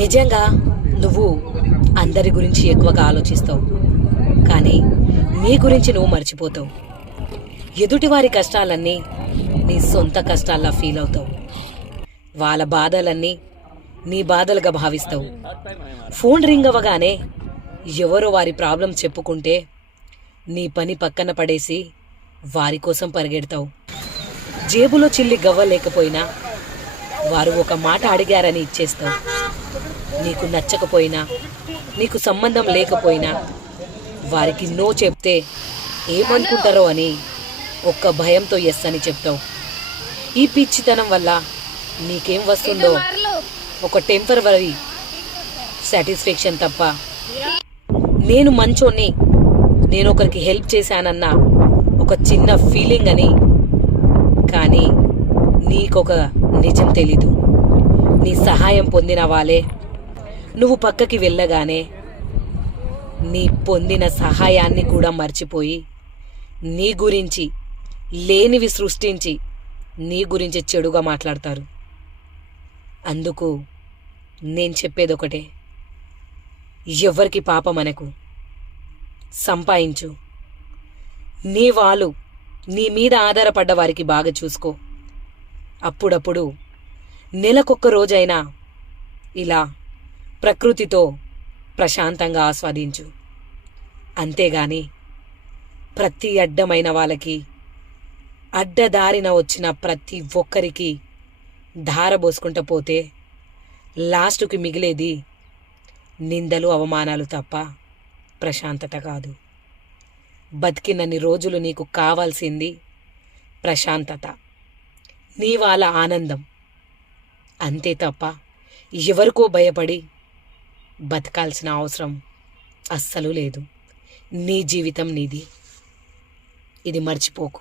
నిజంగా నువ్వు అందరి గురించి ఎక్కువగా ఆలోచిస్తావు, కానీ నీ గురించి నువ్వు మర్చిపోతావు. ఎదుటివారి కష్టాలన్నీ నీ సొంత కష్టాల్లా ఫీల్ అవుతావు. వాళ్ళ బాధలన్నీ నీ బాధలుగా భావిస్తావు. ఫోన్ రింగ్ అవ్వగానే ఎవరో వారి ప్రాబ్లం చెప్పుకుంటే నీ పని పక్కన పడేసి వారి కోసం పరిగెడతావు. జేబులో చిల్లి గవ్వ లేకపోయినా వారు ఒక మాట అడిగారని ఇచ్చేస్తావు. నీకు నచ్చకపోయినా, నీకు సంబంధం లేకపోయినా వారికి నో చెప్తే ఏమనుకుంటారో అని ఒక్క భయంతో ఎస్ అని చెప్తావు. ఈ పిచ్చితనం వల్ల నీకేం వస్తుందో ఒక టెంపరరీ సాటిస్ఫాక్షన్ తప్ప, నేను మంచోన్ని, నేను ఒకరికి హెల్ప్ చేశానన్న ఒక చిన్న ఫీలింగ్ అని. కానీ నీకొక నిజం తెలీదు. నీ సహాయం పొందిన వాళ్ళే నువ్వు పక్కకి వెళ్ళగానే నీ పొందిన సహాయాన్ని కూడా మర్చిపోయి నీ గురించి లేనివి సృష్టించి నీ గురించి చెడుగా మాట్లాడతారు. అందుకు నేను చెప్పేది ఒకటే, ఎవరికి పాపం అనకు, సంపాదించు. నీ వాళ్ళు నీ మీద ఆధారపడ్డ వారికి బాగా చూసుకో. అప్పుడప్పుడు నెలకొక్క రోజైనా ఇలా ప్రకృతితో ప్రశాంతంగా ఆస్వాదించు. అంతేగాని ప్రతి అడ్డమైన వాళ్ళకి, అడ్డదారిన వచ్చిన ప్రతి ఒక్కరికి ధారబోసుకుంటూ పోతే లాస్టుకి మిగిలేది నిందలు, అవమానాలు తప్ప ప్రశాంతత కాదు. బతికినన్ని రోజులు నీకు కావాల్సింది ప్రశాంతత, నీ వాళ్ళ ఆనందం, అంతే తప్ప ఎవరికో భయపడి బతకాల్సిన అవసరం అస్సలు లేదు. నీ జీవితం నీది, ఇది మర్చిపోకు.